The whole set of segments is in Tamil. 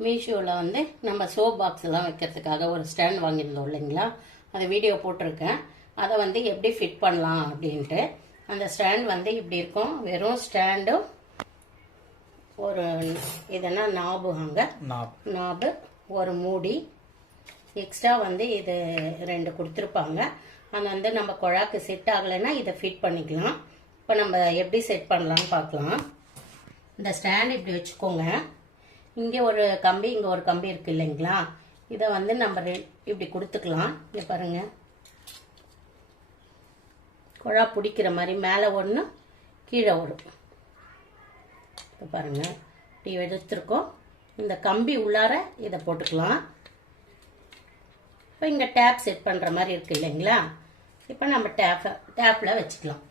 மீஷோவில் வந்து நம்ம சோப் பாக்ஸ் எல்லாம் வைக்கிறதுக்காக ஒரு ஸ்டாண்ட் வாங்கியிருந்தோம் இல்லைங்களா, அதை வீடியோ போட்டிருக்கேன். அதை வந்து எப்படி ஃபிட் பண்ணலாம் அப்படின்ட்டு. அந்த ஸ்டாண்ட் வந்து இப்படி இருக்கும். வெறும் ஸ்டாண்டும் ஒரு இதென்னா நாபு ஒரு மூடி எக்ஸ்ட்ரா வந்து இது 2 கொடுத்துருப்பாங்க. அது வந்து நம்ம குழாக்கு செட் ஆகலைன்னா இதை ஃபிட் பண்ணிக்கலாம். இப்போ நம்ம எப்படி செட் பண்ணலாம்னு பார்க்கலாம். இந்த ஸ்டாண்ட் இப்படி வச்சுக்கோங்க. இங்கே ஒரு கம்பி, இங்கே ஒரு கம்பி இருக்குது இல்லைங்களா, இதை வந்து நம்ம இப்படி கொடுத்துக்கலாம். இங்கே பாருங்கள், குழா பிடிக்கிற மாதிரி மேலே ஒன்று கீழே வரும். இப்போ பாருங்கள், இப்படி எடுத்துருக்கோம். இந்த கம்பி உள்ளார இதை போட்டுக்கலாம். இப்போ இங்கே டேப் செட் பண்ணுற மாதிரி இருக்குது இல்லைங்களா, இப்போ நம்ம டேப்பில் வச்சுக்கலாம்.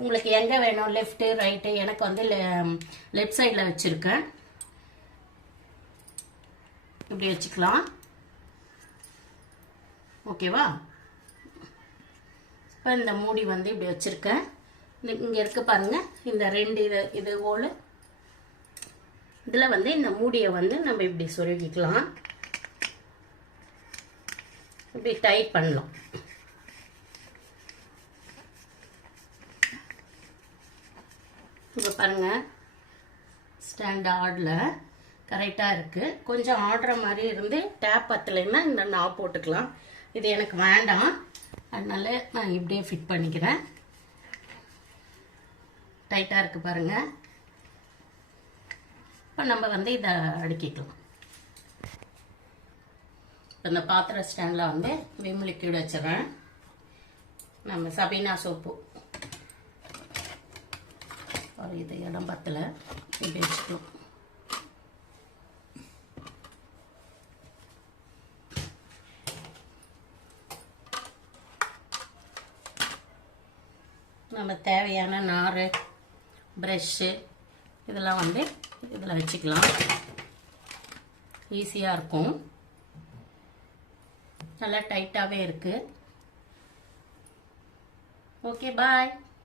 உங்களுக்கு எங்கே வேணும், லெஃப்ட்டு ரைட்டு, எனக்கு வந்து லெஃப்ட் சைடில் வச்சுருக்கேன். இப்படி வச்சுக்கலாம். ஓகேவா? இப்போ இந்த மூடி வந்து இப்படி வச்சுருக்கேன். இங்கே இருக்க பாருங்கள், இந்த 2 இது போல் இதில் வந்து இந்த மூடியை வந்து நம்ம இப்படி சொருகிக்கலாம். இப்படி டைட் பண்ணலாம். இப்போ பாருங்கள், ஸ்டாண்ட் ஆடில் கரெக்டாக இருக்குது. கொஞ்சம் ஆடுற மாதிரி இருந்து டேப் பத்தலைன்னா இந்த நாப் போட்டுக்கலாம். இது எனக்கு வேண்டாம், அதனால நான் இப்படியே ஃபிட் பண்ணிக்கிறேன். டைட்டாக இருக்குது பாருங்கள். இப்போ நம்ம வந்து இதை அடுக்கிக்கலாம். இந்த பாத்திர ஸ்டாண்டில் வந்து விம் லிக்விட் வச்சிடறேன். நம்ம சபீனா சோப்பு இது இடம் பத்தலை, இப்படி வச்சுக்கலாம். நம்ம தேவையான நார், ப்ரெஷ்ஷு இதெல்லாம் வந்து இதில் வச்சுக்கலாம். ஈஸியாக இருக்கும். நல்லா டைட்டாகவே இருக்குது. ஓகே, பாய்.